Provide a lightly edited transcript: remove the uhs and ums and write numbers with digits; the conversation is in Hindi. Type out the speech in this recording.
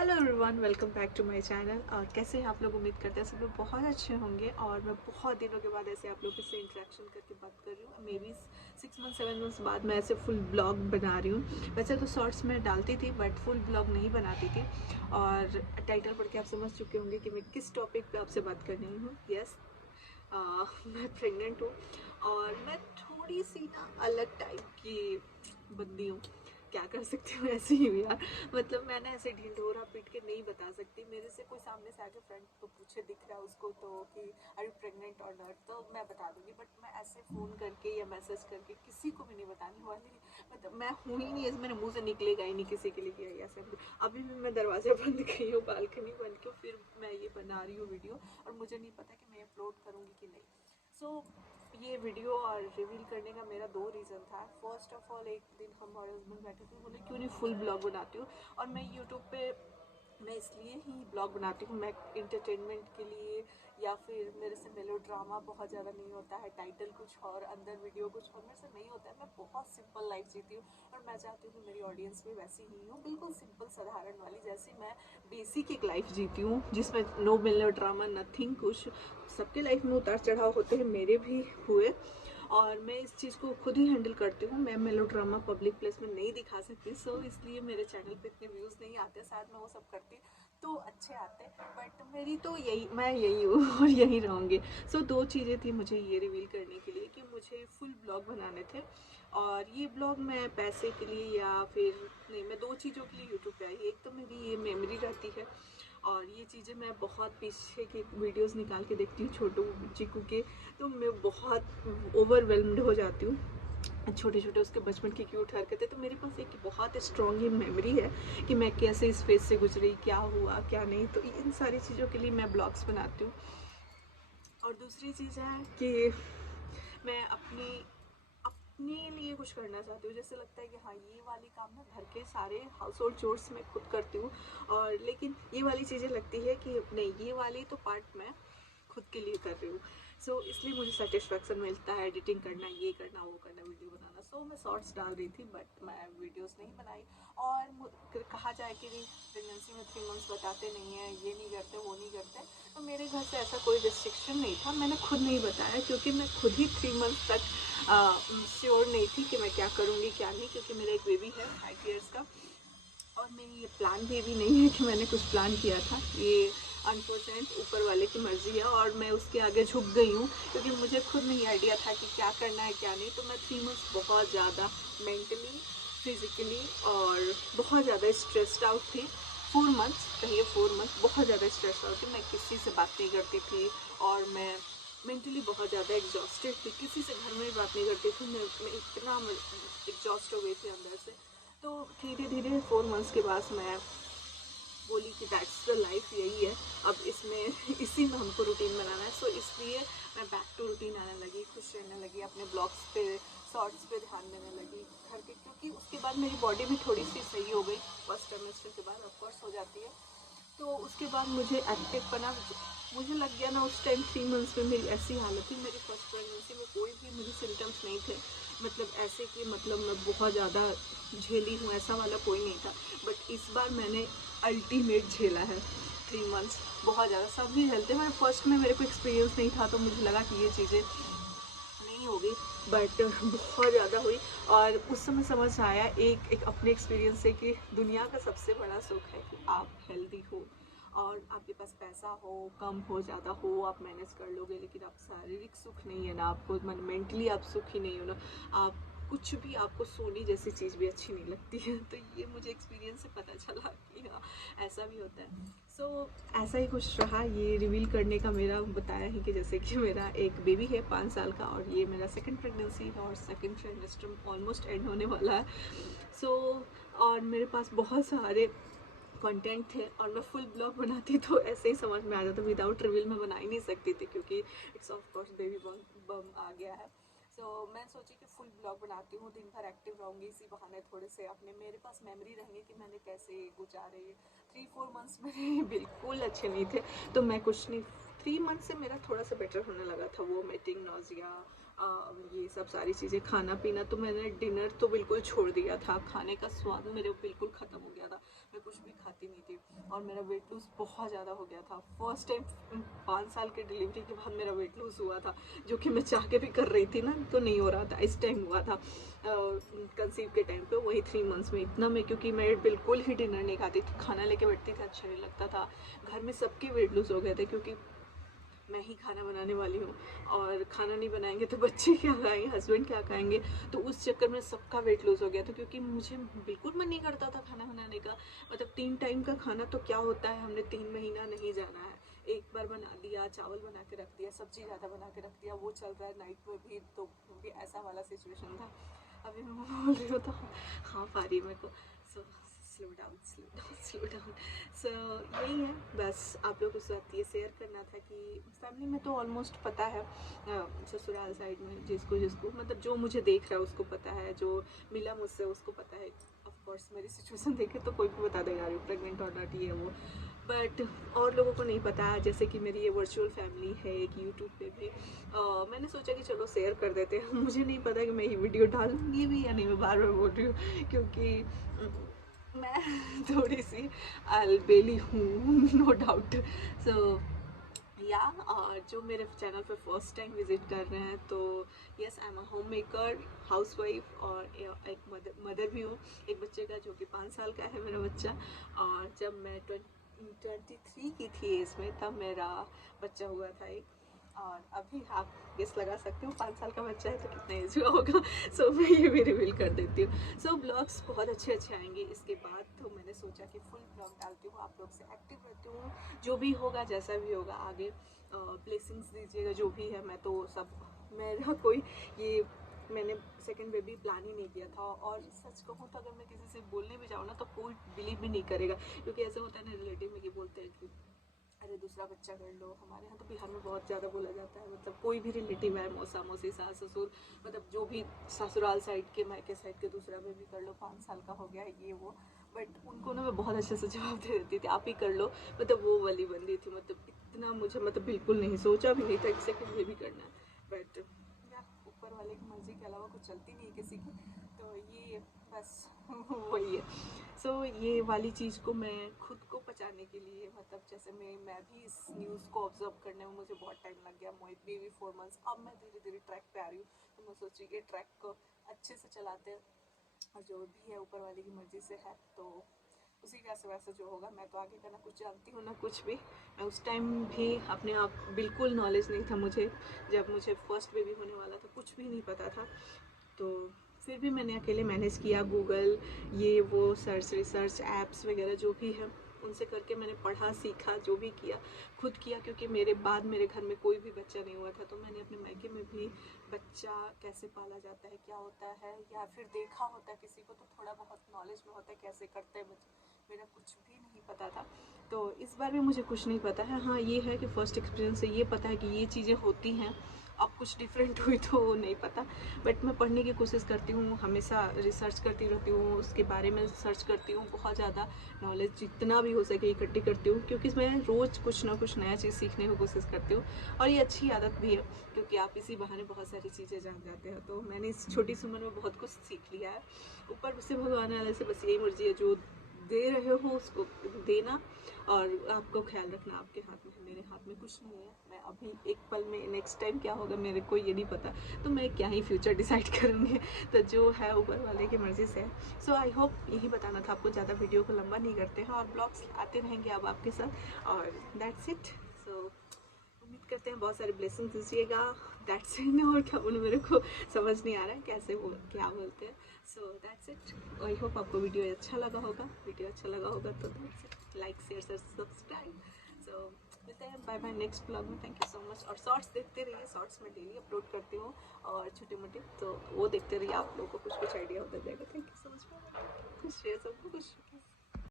Hello everyone, welcome back to my channel. और कैसे हैं आप लोग? उम्मीद करते हैं सब लोग बहुत अच्छे होंगे। और मैं बहुत दिनों के बाद ऐसे आप लोगों से इंटरेक्शन करके बात कर रही हूँ। मे बी 6 मंथ 7 मंथ्स बाद मैं ऐसे फुल ब्लॉग बना रही हूँ। वैसे तो शॉर्ट्स में डालती थी बट फुल ब्लॉग नहीं बनाती थी। और टाइटल पढ़ के आप समझ चुके होंगे कि मैं किस टॉपिक पे आपसे बात करनी हूँ। यस, मैं प्रेग्नेंट हूँ और मैं थोड़ी सी ना अलग टाइप की बंदी हूँ। क्या कर सकती हूँ ऐसे ही भी यार। मतलब मैं ना ऐसे ढिंढोरा पीट के नहीं बता सकती। मेरे से कोई सामने से आके फ्रेंड तो पूछे, दिख रहा है उसको तो कि आर यू प्रेग्नेंट और नॉट, तो मैं बता दूंगी। बट मैं ऐसे फ़ोन करके या मैसेज करके किसी को भी नहीं बताने वाली। मतलब मैं हूँ ही नहीं, ऐसे मेरे मुंह से निकलेगा ही नहीं किसी के लिए कि ऐसे। अभी भी मैं दरवाज़ा बंद की हूँ, बालकनी बंद की हूँ, फिर मैं ये बना रही हूँ वीडियो। और मुझे नहीं पता कि मैं अपलोड करूँगी कि नहीं। ये वीडियो और रिवील करने का मेरा दो रीज़न था। फर्स्ट ऑफ ऑल, एक दिन हम और हस्बैंड बैठे थे, बोले क्यों नहीं फुल ब्लॉग बनाती हूँ। और मैं यूट्यूब पे मैं इसलिए ही ब्लॉग बनाती हूँ, मैं इंटरटेनमेंट के लिए, या फिर मेरे से मेलो ड्रामा बहुत ज़्यादा नहीं होता है, टाइटल कुछ और अंदर वीडियो कुछ और, मेरे से नहीं होता है। मैं बहुत सिंपल लाइफ जीती हूँ और मैं चाहती हूँ कि मेरी ऑडियंस भी वैसी ही हो, बिल्कुल सिंपल साधारण वाली, जैसी मैं बेसिक एक लाइफ जीती हूँ, जिसमें नो मेलो ड्रामा नथिंग कुछ। सबके लाइफ में उतार चढ़ाव होते हैं, मेरे भी हुए। और मैं इस चीज़ को खुद ही हैंडल करती हूँ। मैं मेलोड्रामा पब्लिक प्लेस में नहीं दिखा सकती, सो इसलिए मेरे चैनल पे इतने व्यूज़ नहीं आते। शायद मैं वो सब करती तो अच्छे आते, बट मेरी तो यही, मैं यही हूँ और यही रहूँगी। सो दो चीज़ें थी मुझे ये रिवील करने के लिए कि मुझे फुल ब्लॉग बनाने थे। और ये ब्लॉग मैं पैसे के लिए या फिर नहीं, मैं दो चीज़ों के लिए यूट्यूब पे आई। एक तो मेरी ये मेमोरी रहती है, और ये चीज़ें मैं बहुत पीछे के वीडियोस निकाल के देखती हूँ छोटू चिकू के, तो मैं बहुत ओवरवेलम्ड हो जाती हूँ। छोटे छोटे उसके बचपन की क्यूट हरकतें, तो मेरे पास एक बहुत स्ट्रॉन्ग ये मेमोरी है कि मैं कैसे इस फेज से गुजरी, क्या हुआ क्या नहीं। तो इन सारी चीज़ों के लिए मैं ब्लॉग्स बनाती हूँ। और दूसरी चीज़ है कि मैं अपने लिए कुछ करना चाहती हूँ। जैसे लगता है कि हाँ, ये वाली काम ना घर के सारे हाउस होल्ड चोर्स मैं खुद करती हूँ, और लेकिन ये वाली चीज़ें लगती है कि नहीं, ये वाली तो पार्ट मैं खुद के लिए कर रही हूँ। इसलिए मुझे सेटिस्फेक्शन मिलता है एडिटिंग करना, ये करना, वो करना, वीडियो बनाना। मैं शॉर्ट्स डाल रही थी बट मैं वीडियोस नहीं बनाई। और कहा जाए कि प्रेगनेंसी में 3 मंथ्स बताते नहीं हैं, ये नहीं करते, वो नहीं करते, तो मेरे घर से ऐसा कोई रिस्ट्रिक्शन नहीं था। मैंने खुद नहीं बताया क्योंकि मैं खुद ही 3 मंथ्स तक श्योर नहीं थी कि मैं क्या करूँगी क्या नहीं, क्योंकि मेरा एक बेबी है 5 इयर्स का। और मेरी ये प्लान भी नहीं है कि मैंने कुछ प्लान किया था, ये अनफॉर्चुनेट ऊपर वाले की मर्ज़ी है। और मैं उसके आगे झुक गई हूँ क्योंकि मुझे खुद नहीं आइडिया था कि क्या करना है क्या नहीं। तो मैं 3 मंथ्स बहुत ज़्यादा मेंटली, फिज़िकली और बहुत ज़्यादा स्ट्रेस्ड आउट थी। 4 मंथ्स, कहिए 4 मंथ बहुत ज़्यादा स्ट्रेस आउट थी। मैं किसी से बात नहीं करती थी और मैं मेंटली बहुत ज़्यादा एग्जॉस्टेड थी। किसी से घर में भी बात नहीं करती थी। मैं इतना एग्जॉस्ट हो गई थी अंदर से। तो धीरे धीरे 4 मंथ्स के बाद मैं बोली कि दैट्स द लाइफ, यही है अब, इसमें इसी में हमको रूटीन बनाना है। इसलिए मैं बैक टू रूटीन आने लगी, खुश रहने लगी, अपने ब्लॉग्स पे, शॉर्ट्स पे ध्यान देने लगी घर के। क्योंकि उसके बाद मेरी बॉडी भी थोड़ी सी सही हो गई। फर्स्ट ट्राइमेस्टर के बाद ऑफकोर्स हो जाती है। तो उसके बाद मुझे एक्टिव बना, मुझे लग गया ना उस टाइम। 3 मंथ्स में मेरी ऐसी हालत थी, मेरी फर्स्ट प्रेगनेंसी में कोई भी मुझे सिम्टम्स नहीं थे। मतलब ऐसे कि मतलब मैं बहुत ज़्यादा झेली हूँ, ऐसा वाला कोई नहीं था। बट इस बार मैंने अल्टीमेट झेला है 3 मंथ्स, बहुत ज़्यादा। सभी झेलते हैं, मैं फर्स्ट में मेरे को एक्सपीरियंस नहीं था तो मुझे लगा कि ये चीज़ें नहीं होगी, बट बहुत ज़्यादा हुई। और उस समय समझ आया एक अपने एक्सपीरियंस से कि दुनिया का सबसे बड़ा सुख है कि आप हेल्दी हो और आपके पास पैसा हो, कम हो ज़्यादा हो, आप मैनेज कर लोगे। लेकिन आप शारीरिक सुख नहीं है ना, आपको मेंटली आप सुखी नहीं हो ना, आप कुछ भी, आपको सोने जैसी चीज़ भी अच्छी नहीं लगती है। तो ये मुझे एक्सपीरियंस से पता चला कि हाँ, ऐसा भी होता है। ऐसा ही कुछ रहा। ये रिवील करने का मेरा बताया है कि जैसे कि मेरा एक बेबी है 5 साल का, और ये मेरा सेकंड प्रेगनेंसी है और सेकंड ट्राइमेस्टर ऑलमोस्ट एंड होने वाला है। सो और मेरे पास बहुत सारे कंटेंट थे और मैं फुल ब्लॉग बनाती तो ऐसे ही समझ में आ जाता। विदाउट रिवील मैं बना ही नहीं सकती थी क्योंकि it's of course baby bomb आ गया है। मैं सोची कि फुल ब्लॉग बनाती हूँ, दिन भर एक्टिव रहूँगी, इसी बहाने थोड़े से अपने, मेरे पास मेमोरी रहेंगे कि मैंने कैसे गुजारे। 3-4 मंथ्स मेरे बिल्कुल अच्छे नहीं थे। तो मैं कुछ नहीं, 3 मंथ से मेरा थोड़ा सा बेटर होने लगा था, वोमिटिंग, नोजिया, ये सब सारी चीज़ें, खाना पीना, तो मैंने डिनर तो बिल्कुल छोड़ दिया था, खाने का स्वाद मेरे बिल्कुल ख़त्म हो गया था, मैं कुछ भी खाती नहीं थी और मेरा वेट लूज़ बहुत ज़्यादा हो गया था। फर्स्ट टाइम 5 साल की डिलीवरी के बाद मेरा वेट लूज़ हुआ था, जो कि मैं चाह के भी कर रही थी ना तो नहीं हो रहा था। इस टाइम हुआ था कंसीव के टाइम पे, वही 3 मंथ्स में इतना मैं, क्योंकि मैं बिल्कुल ही डिनर नहीं खाती थी, खाना लेके बैठती थी, अच्छा नहीं लगता था। घर में सबके वेट लूज़ हो गए थे क्योंकि मैं ही खाना बनाने वाली हूँ और खाना नहीं बनाएंगे तो बच्चे क्या खाएंगे, हस्बैंड क्या खाएंगे, तो उस चक्कर में सबका वेट लॉस हो गया था क्योंकि मुझे बिल्कुल मन नहीं करता था खाना बनाने का। मतलब 3 टाइम का खाना तो क्या होता है, हमने 3 महीना नहीं जाना है, एक बार बना लिया, चावल बना के रख दिया, सब्जी ज़्यादा बना के रख दिया, वो चल रहा है नाइट में भी, तो भी ऐसा वाला सिचुएशन था। अभी मैं बोल रही हूँ तो हाँ आ रही है मेरे को। So slow down, slow down, slow down. So यही है, बस आप लोगों के साथ ये शेयर करना था कि फैमिली में तो ऑलमोस्ट पता है, ससुराल साइड में जिसको जिसको मतलब जो मुझे देख रहा है उसको पता है, जो मिला मुझसे उसको पता है। ऑफ कोर्स मेरी सिचुएशन देखे तो कोई भी बता देगा, प्रेग्नेंट और नॉट, ये वो, बट और लोगों को नहीं पता। जैसे कि मेरी ये वर्चुअल फैमिली है एक यूट्यूब पे भी, मैंने सोचा कि चलो शेयर कर देते हैं। मुझे नहीं पता कि मैं ये वीडियो डालूंगी भी या नहीं, मैं बार बार बोल रही हूँ क्योंकि मैं थोड़ी सी अलबेली हूँ, नो डाउट। सो या जो मेरे चैनल पे फर्स्ट टाइम विजिट कर रहे हैं तो yes, I am a home maker, house wife और एक मदर भी हूँ एक बच्चे का, जो कि 5 साल का है मेरा बच्चा। और जब मैं 23 की थी इसमें, तब मेरा बच्चा हुआ था एक, और अभी आप गेस लगा सकते हो 5 साल का बच्चा है तो कितना एज हुआ होगा। सो मैं ये भी रिवील कर देती हूँ। सो ब्लॉग्स बहुत अच्छे अच्छे आएंगे इसके बाद, तो मैंने सोचा कि फुल ब्लॉग डालती हूँ, आप लोग से एक्टिव रहती हूँ, जो भी होगा जैसा भी होगा आगे ब्लेसिंग्स दीजिएगा जो भी है। मैं तो सब, मेरा कोई ये, मैंने सेकंड बेबी प्लान ही नहीं किया था, और सच कहूँ तो अगर मैं किसी से बोलने भी जाऊँ ना तो कोई बिलीव भी नहीं करेगा, क्योंकि ऐसा होता है ना रिलेटिव में कि बोलते हैं कि अरे दूसरा बच्चा कर लो। हमारे यहाँ तो बिहार में बहुत ज़्यादा बोला जाता है, मतलब कोई भी रिलेटिव है, मौसा मौसी सास ससुर, मतलब जो भी ससुराल साइड के मायके साइड के, दूसरा बेबी कर लो, 5 साल का हो गया ये वो। बट उनको ना मैं बहुत अच्छे से जवाब दे देती थी, आप ही कर लो, मतलब वो वाली बंदी थी, मतलब इतना मुझे मतलब बिल्कुल नहीं सोचा भी नहीं था एक सेकंड ये भी करना है। बट यार ऊपर वाले की मर्जी के अलावा कुछ चलती नहीं है किसी की, तो ये बस वही है। सो ये वाली चीज़ को मैं खुद को पचाने के लिए, मतलब जैसे मैं भी इस न्यूज़ को ऑब्जर्व करने में मुझे बहुत टाइम लग गया, मोहित भी 4 मंथ्स, अब मैं धीरे धीरे ट्रैक पे आ रही हूँ, तो मैं सोच रही ये ट्रैक को अच्छे से चलाते हैं, और जो भी है ऊपर वाले की मर्जी से है, तो उसी का से वैसे जो होगा। मैं तो आगे का ना कुछ जानती हूँ ना कुछ भी। मैं उस टाइम भी अपने आप बिल्कुल नॉलेज नहीं था मुझे, जब मुझे फर्स्ट बेबी होने वाला था कुछ भी नहीं पता था, तो फिर भी मैंने अकेले मैनेज किया, गूगल ये वो सर्च, रिसर्च ऐप्स वगैरह जो भी है उनसे करके मैंने पढ़ा सीखा, जो भी किया खुद किया, क्योंकि मेरे बाद मेरे घर में कोई भी बच्चा नहीं हुआ था, तो मैंने अपने मायके में भी बच्चा कैसे पाला जाता है, क्या होता है, या फिर देखा होता है किसी को, तो थोड़ा बहुत नॉलेज में होता है कैसे करते हैं बच्चे। मेरा कुछ भी नहीं पता था, तो इस बार भी मुझे कुछ नहीं पता है। हाँ ये है कि फ़र्स्ट एक्सपीरियंस से ये पता है कि ये चीज़ें होती हैं, अब कुछ डिफरेंट हुई तो नहीं पता, बट मैं पढ़ने की कोशिश करती हूँ, हमेशा रिसर्च करती रहती हूँ, उसके बारे में सर्च करती हूँ, बहुत ज़्यादा नॉलेज जितना भी हो सके इकट्ठी करती हूँ, क्योंकि मैं रोज़ कुछ ना कुछ नया चीज़ सीखने की कोशिश करती हूँ, और ये अच्छी आदत भी है क्योंकि आप इसी बहाने बहुत सारी चीज़ें जान जाते हैं। तो मैंने इस छोटी सी उम्र में बहुत कुछ सीख लिया है, ऊपर से भगवान वाले से बस यही मर्जी है, जो दे रहे हो उसको देना, और आपको ख्याल रखना आपके हाथ में है, मेरे हाथ में कुछ नहीं है। मैं अभी एक पल में नेक्स्ट टाइम क्या होगा मेरे को ये नहीं पता, तो मैं क्या ही फ्यूचर डिसाइड करूँगी, तो जो है ऊपर वाले की मर्ज़ी से है। सो आई होप यही बताना था आपको, ज़्यादा वीडियो को लंबा नहीं करते हैं, और ब्लॉग्स आते रहेंगे अब आपके साथ, और दैट्स इट। सो उम्मीद करते हैं बहुत सारे ब्लेसिंग दीजिएगा, दैट्स इट। और क्या बोलूँ, मेरे को समझ नहीं आ रहा है कैसे वो क्या बोलते हैं। So that's it, I hope आपको वीडियो अच्छा लगा होगा, तो that's it, like share subscribe. So मिलते हैं, बाय बाय नेक्स्ट ब्लॉग में। थैंक यू सो मच, और शॉर्ट्स देखते रहिए, शॉर्ट्स में डेली अपलोड करती हूँ, और छोटे मोटे तो वो देखते रहिए, आप लोगों को कुछ कुछ आइडिया होता जाएगा। थैंक यू सो मच, खुश रहिए, सबको खुश रखिए।